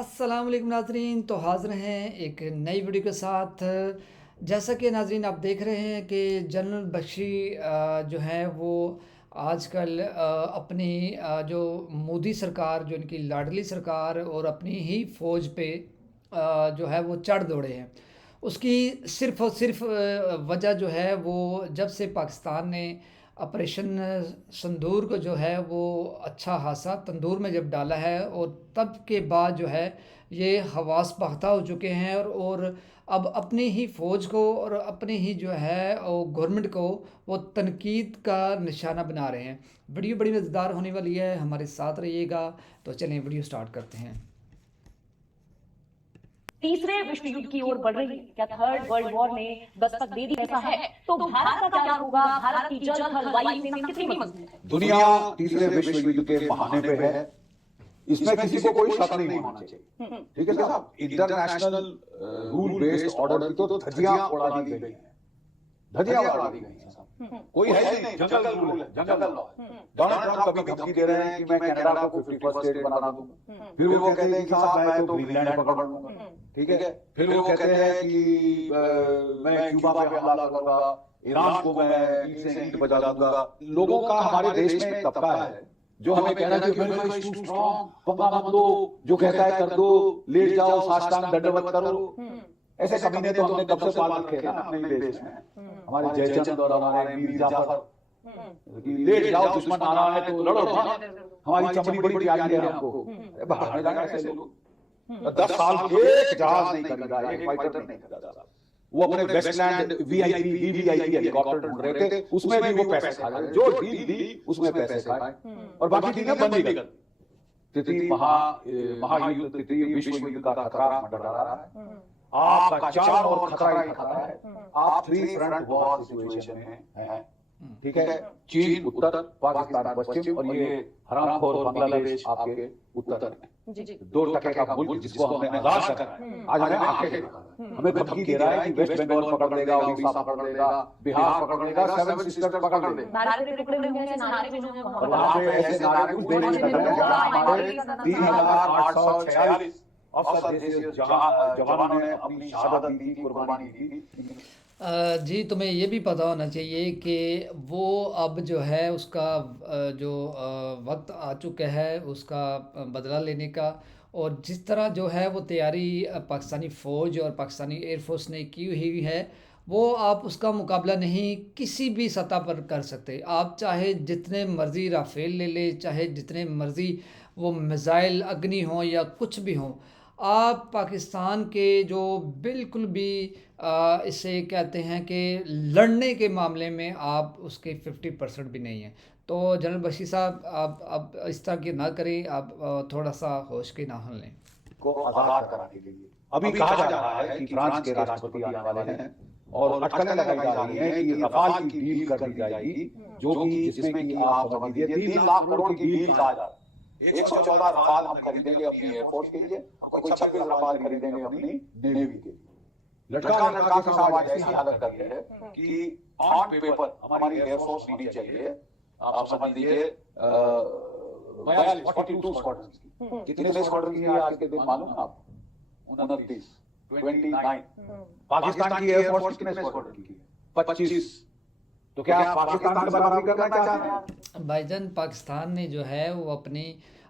अस्सलाम वालेकुम नाजरीन। तो हाज़िर हैं एक नई वीडियो के साथ। जैसा कि नाजरीन आप देख रहे हैं कि जनरल बख्शी जो है वो आजकल अपनी जो मोदी सरकार, जो इनकी लाडली सरकार और अपनी ही फ़ौज पे जो है वो चढ़ दौड़े हैं। उसकी सिर्फ़ और सिर्फ वजह जो है वो जब से पाकिस्तान ने ऑपरेशन संदूर को जो है वो अच्छा खासा तंदूर में जब डाला है, और तब के बाद जो है ये हवास बख्ता हो चुके हैं, और अब अपनी ही फ़ौज को और अपनी ही जो है गवर्नमेंट को वो तनकीद का निशाना बना रहे हैं। वीडियो बड़ी मज़ेदार होने वाली है, हमारे साथ रहिएगा। तो चलें वीडियो स्टार्ट करते हैं। तीसरे विश्व युद्ध की ओर बढ़ रही है। क्या थर्ड वर्ल्ड वॉर ने दस्तक दे दी? ऐसा है तो भारत का क्या होगा? भारत की जल थल वायु सेना कितनी मजबूत है? दुनिया तीसरे विश्व युद्ध के बहाने पे है, इसमें किसी को कोई शक नहीं होना चाहिए। ठीक है साहब, इंटरनेशनल रूल बेस्ड ऑर्डर की तो धज्जियां उड़ा दी गई हैं, धज्जियां उड़ा दी गई हैं साहब। कोई है ही नहीं, जंगल रूल है, जंगल लॉ है। डोनाल्ड ट्रंप कभी धमकी दे रहे हैं कि मैं कनाडा को 51st स्टेट बना दूंगा, फिर वो कहते हैं कि साहब मैं तो ग्रीनलैंड पकड़ लूंगा। ठीक है, फिर वो कहते हैं कि मैं क्यूबा पे हमला करूंगा, ईरान को मैं ईंट से ईंट बजा दूंगा। लोगों का हमारे देश में एक तबका है जो हमें कह रहा है कि अमेरिका इज टू स्ट्रांग, पंगा मत लो, जो कहता है कर दो, लेट जाओ, साष्टांग दंडवत करो। ऐसे कमीने तो हमने कब से पाल रखे हैं ना अपने देश में। हमारे जयचंद और हमारे मीर जाफर कि लेट जाओ, दुश्मन आ रहा है तो लड़ो, हमारी चमड़ी बड़ी प्यारी है हमको। बाहर में जाकर ऐसे लोग 10 साल एक जहाज नहीं खरीदा, एक फाइटर नहीं खरीदा। वो अपने वेस्टलैंड वीआईपी वीवीआईपी हेलीकॉप्टर ढूंढ रहे थे, उसमें भी वो पैसे खा रहे थे। जो डील दी उसमें पैसे खाए और बाकी डीलें बंद ही कर। तृतीय महायुद्ध, तृतीय विश्व युद्ध का खतरा मंडरा रहा है। आपका चार और खतरा ही खतरा है। आप 3 फ्रंट वॉर सिचुएशन में हैं। ठीक है, चीन उत्तर, पाकिस्तान पश्चिम और ये हरामखोर बांग्लादेश आपके उत्तर में। 2% का मुल्क जिसको हमने आजाद करा है, आज हमें आके हमें धमकी दे रहा है कि वेस्ट बंगाल पकड़ लेगा, उड़ीसा पकड़ लेगा, बिहार पकड़ लेगा, 7 सिस्टर्स पकड़ लेगा। और वहां पे ऐसे नारे कुछ देने लगे जहां हमारे 3846 अफसर देश जवानों ने अपनी शहादत दी, कुर्बानी दी। जी, तुम्हें ये भी पता होना चाहिए कि वो अब जो है उसका जो वक्त आ चुका है उसका बदला लेने का। और जिस तरह जो है वो तैयारी पाकिस्तानी फ़ौज और पाकिस्तानी एयरफोर्स ने की हुई है, वो आप उसका मुकाबला नहीं किसी भी सतह पर कर सकते। आप चाहे जितने मर्ज़ी राफ़ेल ले ले, चाहे जितने मर्ज़ी वो मिज़ाइल अग्नि हों या कुछ भी हों, आप पाकिस्तान के जो बिल्कुल भी इसे कहते हैं कि लड़ने के मामले में आप उसके 50% भी नहीं हैं। तो जनरल बशीर साहब, आप अब इस तरह की ना करें, आप थोड़ा सा होश के नाहन लें। को आजाद कराने के लिए अभी कहा जा रहा है कि फ्रांस के राष्ट्रपति आने वाले हैं और अटकलें लगाई जा रही हैं कि रफाल की डील कर दी जाएगी, जो कि जिसमें कि आप समझ लीजिए 3 लाख करोड़ की डील कहा जा रहा है। 114 रफाल हम खरीदेंगे अपनी एयरफोर्स के लिए और कोई 26 रफाल खरीदेंगे अपनी नेवी के लिए। लटका लटका के साहब आज ऐसी हालत कर दी है कि ऑन पेपर हमारी एयरफोर्स होनी चाहिए, आप समझ लीजिए 42 स्क्वाड्रन की। कितने स्क्वाड्रन की आज के दिन मालूम है आपको? 29। पाकिस्तान की एयरफोर्स कितने स्क्वाड्रन की है? 25। तो क्या आप पाकिस्तान से बराबरी करना चाहते हैं? भाईजान, पाकिस्तान ने जो है वो अपनी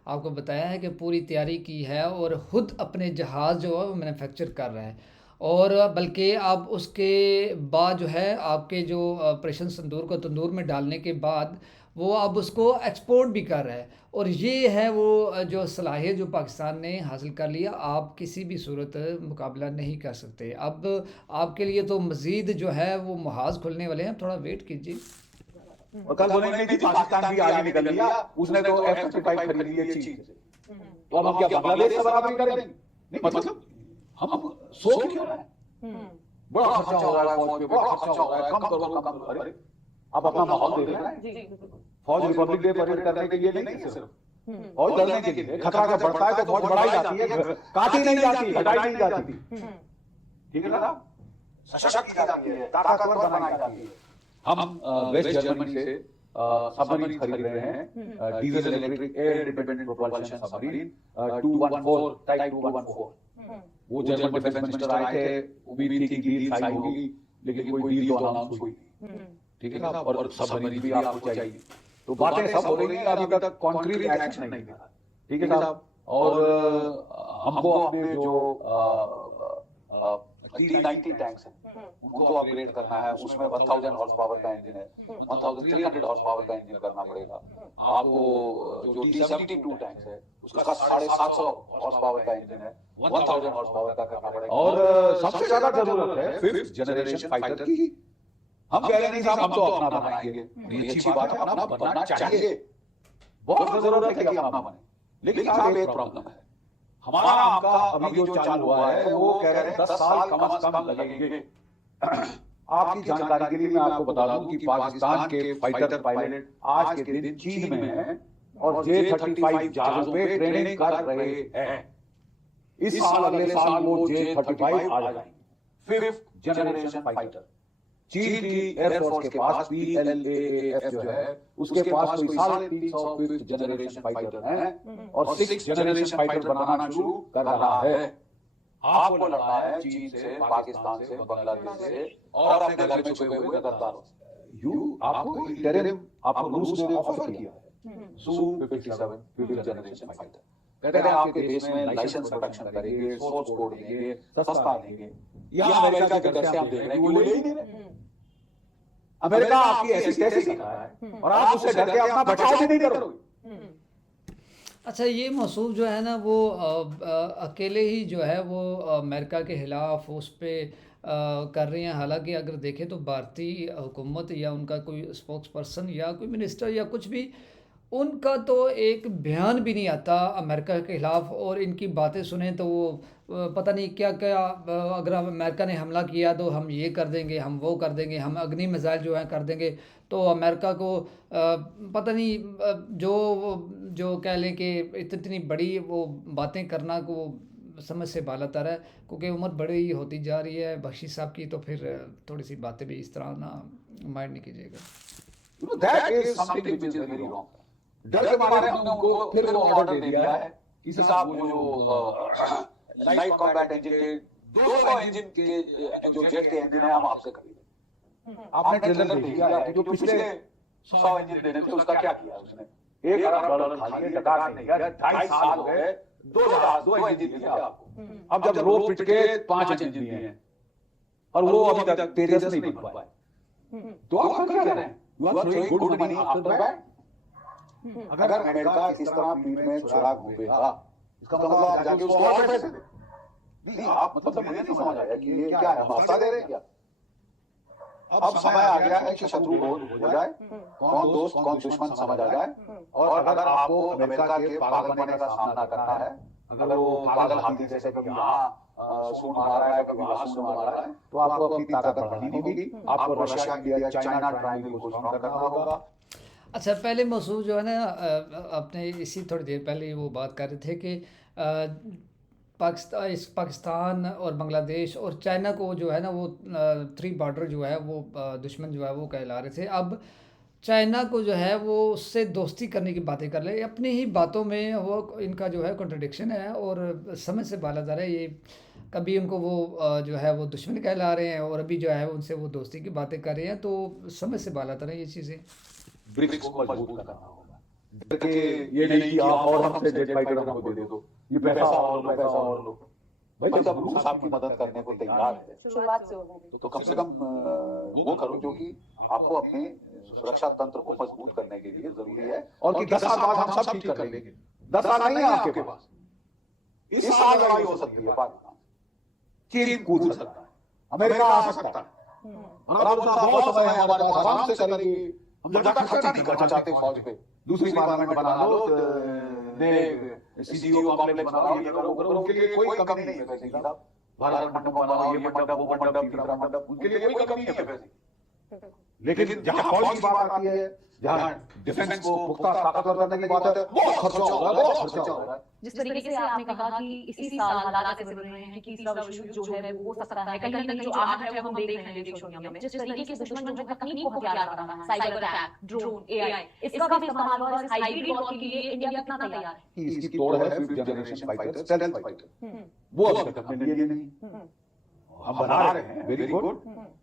आपको बताया है कि पूरी तैयारी की है और ख़ुद अपने जहाज़ जो है वो मैन्युफैक्चर कर रहा है। और बल्कि अब उसके बाद जो है आपके जो ऑपरेशन संदूर को तंदूर में डालने के बाद वो अब उसको एक्सपोर्ट भी कर रहा है। और ये है वो जो सलाहियत जो पाकिस्तान ने हासिल कर लिया, आप किसी भी सूरत मुकाबला नहीं कर सकते। अब आपके लिए तो मज़ीद जो है वो महाज खुलने वाले हैं, थोड़ा वेट कीजिए। और कल बोलेंगे कि पाकिस्तान भी आगे निकल लिया, उसने तो F-35 खरीद लिया चीन से, तो अब हम क्या बांग्लादेश से बराबरी करेंगे? नहीं, मतलब हम सोच क्यों रहे हैं? बड़ा खर्चा हो रहा है फौज पे, बड़ा खर्चा हो रहा है, कम करो। अरे आप अपना माहौल देख रहे हैं। फौज रिपब्लिक डे परेड करने के लिए नहीं है सिर्फ, और लड़ने के लिए। खतरा जब बढ़ता है तो फौज बढ़ाई जाती है, काटी नहीं जाती, हटाई नहीं जाती। ठीक है ना, सशक्त की जाती है, ताकतवर बनाई जाती है। हम वेस्ट जर्मनी से सबमरीन खरीद रहे हैं, diesel electric air independent propulsion submarine 214 type 214। वो जर्मन डिफेंस मिनिस्टर आए थे, उम्मीद थी कि डील साइन होगी, लेकिन कोई डील तो अनाउंस हुई नहीं। ठीक है साहब, और सबमरीन भी आपको चाहिए, तो बातें सब हो रही हैं, अभी तक कॉन्क्रीट एक्शन नहीं मिला। ठीक है साहब, और हमको अपने जो T90 टैंक्स हैं उनको अपग्रेड करना है, उसमें 1000 हॉर्स पावर का इंजन है, 1300 हॉर्स पावर का इंजन करना पड़ेगा आपको। जो T72 टैंक्स है उसका 750 हॉर्स पावर का इंजन है, 1000 हॉर्स पावर का करना पड़ेगा। और सबसे ज्यादा जरूरत है 5th जनरेशन फाइटर की। हम कह रहे नहीं साहब हम तो अपना बनाएंगे, ये अच्छी बात है, अपना बनना चाहिए, बहुत जरूरत है कि अपना बने, लेकिन साहब एक प्रॉब्लम है, हमारा आपका अभी जो चालू हुआ है वो कह रहे हैं 10 साल कम से कम लगेंगे। आपकी जानकारी के लिए मैं आपको बता दूं कि पाकिस्तान के फाइटर पायलट आज के दिन चीन में हैं और J-35 जहाजों पे ट्रेनिंग कर रहे हैं। इस साल अगले साल वो J-35 आ जाएंगे, 5th जनरेशन फाइटर। चीन की एयरफोर्स के पास PLAAF जो है उसके पास कोई 350 5th जनरेशन फाइटर हैं और 6th जनरेशन फाइटर बनाना शुरू कर रहा है। आपको लड़ना है चीन से, पाकिस्तान से, बांग्लादेश से और अपने घर में छुपे हुए गद्दारों से। आपको इंटरिम आपको रूस ने ऑफर किया है Su-57 5th जनरेशन फाइटर। कहते हैं आपके देश में लाइसेंस प्रोडक्शन करेंगे, सोर्स कोड देंगे, सस्ता देंगे। यहाँ अमेरिका के घर से आप देख रहे हैं कि वो ले ही नहीं रहे। अमेरिका आपकी ऐसी तैसी कर रहा है और आप उससे डर के अपना बचाव भी नहीं करोगे। अच्छा, ये मसूद जो है ना वो अकेले ही जो है वो अमेरिका के खिलाफ उस पर कर रही हैं। हालांकि अगर देखें तो भारतीय हुकूमत या उनका कोई स्पोक्स पर्सन या कोई मिनिस्टर या कुछ भी, उनका तो एक बयान भी नहीं आता अमेरिका के ख़िलाफ़। और इनकी बातें सुने तो वो पता नहीं क्या क्या, अगर अमेरिका ने हमला किया तो हम ये कर देंगे, हम वो कर देंगे, हम अग्नि मिसाइल जो है कर देंगे। तो अमेरिका को पता नहीं जो कह लें कि इतनी बड़ी वो बातें करना को समझ से बाला तर है, क्योंकि उम्र बड़ी होती जा रही है बख्शी साहब की। तो फिर थोड़ी सी बातें भी इस तरह ना माइंड नहीं कीजिएगा। That is something which is very wrong. डर के मारे हमने उनको फिर वो ऑर्डर दे दिया है कि साहब वो जो लाइट कॉम्बैट इंजन के 200 इंजन के जो जेट के इंजन है हम आपसे खरीदें। आपने ट्रेलर भेज दिया है, जो पिछले 100 इंजन देने थे उसका क्या किया उसने? $1 अरब खाली डकार नहीं किया, 2.5 साल हो गए, 2 इंजन दिए आपको। अब जब रो पिट के 5 इंजन दिए हैं और वो अभी तक तेजस नहीं बन पाए, तो आप क्या कह रहे हैं? You are throwing good money after bad. अगर अमेरिका इस तरह पीठ में चिराग घूमेगा, इसका मतलब आप जाके उसको और पैसे दें। नहीं, आप मतलब मुझे नहीं समझ आया कि ये क्या है, हौसला दे रहे हैं क्या? अब समय आ गया है कि शत्रु हो जाए, कौन दोस्त कौन दुश्मन समझ आ जाए। और अगर आपको अमेरिका के पागलपने का सामना करना है, अगर वो पागल हाथी जैसे कभी यहाँ सूंड मारा है, कभी वहां सूंड मारा है, तो आपको अपनी ताकत बढ़ानी होगी। आपको रशिया, इंडिया, चाइना ट्रायंगल को स्ट्रॉन्ग करना होगा। अच्छा, पहले मसूद जो है ना अपने इसी थोड़ी देर पहले वो बात कर रहे थे कि पाकिस्तान और बांग्लादेश और चाइना को जो है ना वो 3 बॉर्डर जो है वो दुश्मन जो है वो कहला रहे थे। अब चाइना को जो है वो उससे दोस्ती करने की बातें कर रहे, अपनी ही बातों में वो इनका जो है कॉन्ट्रडिक्शन है और समझ से बाला जा रहा है। ये कभी उनको वो जो है वो दुश्मन कहला रहे हैं और अभी जो है उनसे वो दोस्ती की बातें कर रहे हैं, तो समझ से बाला जा रहे हैं ये चीज़ें। ब्रिक्स को मजबूत करना होगा कि ये नहीं कि आप और हमसे जेट फाइटर हमको दे दो, ये पैसा और लो। भाई जब रूस आपकी मदद करने को तैयार है शुरुआत से होगी तो कम से कम वो करो जो कि आपको अपने सुरक्षा तंत्र को मजबूत करने के लिए जरूरी है। और कि 10 साल बाद हम सब ठीक कर लेंगे, 10 साल नहीं है आपके पास। इस साल लड़ाई हो सकती है, पाकिस्तान चीन कूद सकता है, अमेरिका आ सकता है, और अब बहुत समय है हमारे पास, आराम से करेंगे। हम ज्यादा खर्चा नहीं करना चाहते फौज पे। दूसरी पार्लियामेंट बना लो, सीजीओ कॉम्प्लेक्स बनाओ, ये करो वो करो, उनके लिए कोई कमी नहीं है पैसे की। भारत मंडप बनाओ, ये मंडप वो मंडप तीसरा मंडप, उनके लिए कोई कमी नहीं है पैसे। लेकिन जहां फौज की बात आती है, जहां डिफेंस को पुख्ता ताकतवर करने की बात है, बहुत खर्चा हो रहा है, बहुत खर्चा हो रहा है। जिस तरीके से आपने कहा कि इसी साल हालात ऐसे बन रहे हैं कि तीसरा विश्व युद्ध जो है वो हो सकता है, कहीं ना कहीं जो आहट है वो हम देख रहे हैं देश और दुनिया में। जिस तरीके से दुश्मन जो है तकनीक को हथियार बना रहा है, साइबर अटैक, ड्रोन, एआई, इसका भी इस्तेमाल और इस हाइब्रिड वॉर के लिए इंडिया कितना तैयार है? कि इसकी तोड़ है fifth generation fighter, stealth fighter, वो अभी तक हमने लिए नहीं। हम बना रहे हैं, वेरी गुड।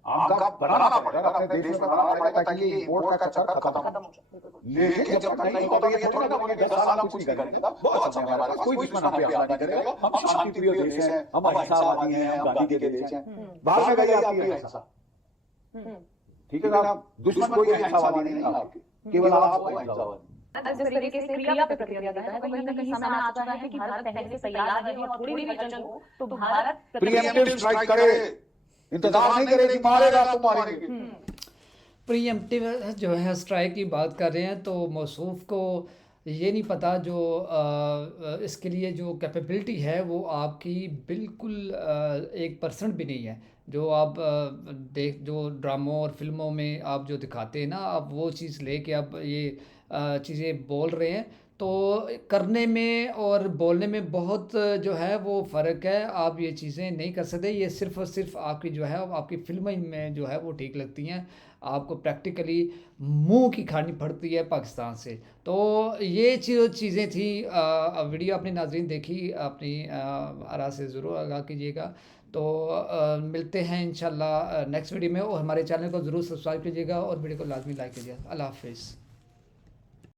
आपका बनाना पड़ेगा, अपने देश में बनाना पड़ेगा ताकि ये इम्पोर्ट का चक्कर खत्म हो जाए। लेकिन जब तक नहीं होगा ये थोड़ा ना बोले 10 साल हम कुछ नहीं करेंगे, बहुत समय हमारे पास, कोई दुश्मन हम पे हमला नहीं करेगा। हम शांति प्रिय देश हैं, हम अहिंसावादी हैं, हम गांधी के देश हैं। बाहर में गई आपकी अहिंसा, ठीक है ना? दुश्मन कोई अहिंसावादी नहीं है आपके, केवल आप अहिंसावादी। जिस तरीके से क्रिया पे प्रतिक्रिया देता है, कहीं ना कहीं समय आ चुका है कि भारत पहले से तैयार है और थोड़ी भी हलचल हो तो भारत प्रीएम्प्टिव स्ट्राइक करे, इंतजार नहीं करे कि मारेगा तो मारेंगे। प्रीएम्प्टिव जो है स्ट्राइक की बात कर रहे हैं तो मौसूफ को ये नहीं पता जो इसके लिए जो कैपेबिलिटी है वो आपकी बिल्कुल 1% भी नहीं है। जो आप जो ड्रामों और फिल्मों में आप जो दिखाते हैं ना, आप वो चीज़ लेके आप ये चीज़ें बोल रहे हैं, तो करने में और बोलने में बहुत जो है वो फ़र्क है। आप ये चीज़ें नहीं कर सकते, ये सिर्फ़ और सिर्फ आपकी जो है आपकी फिल्में में जो है वो ठीक लगती हैं, आपको प्रैक्टिकली मुंह की खानी पड़ती है पाकिस्तान से। तो ये चीज़ें थी। वीडियो अपनी नाज़रीन देखी, अपनी आरा से ज़रूर आगाह कीजिएगा। तो मिलते हैं इंशाल्लाह नेक्स्ट वीडियो में, और हमारे चैनल को ज़रूर सब्सक्राइब कीजिएगा और वीडियो को लाजमी लाइक कीजिएगा। अल्लाह हाफ़िज़।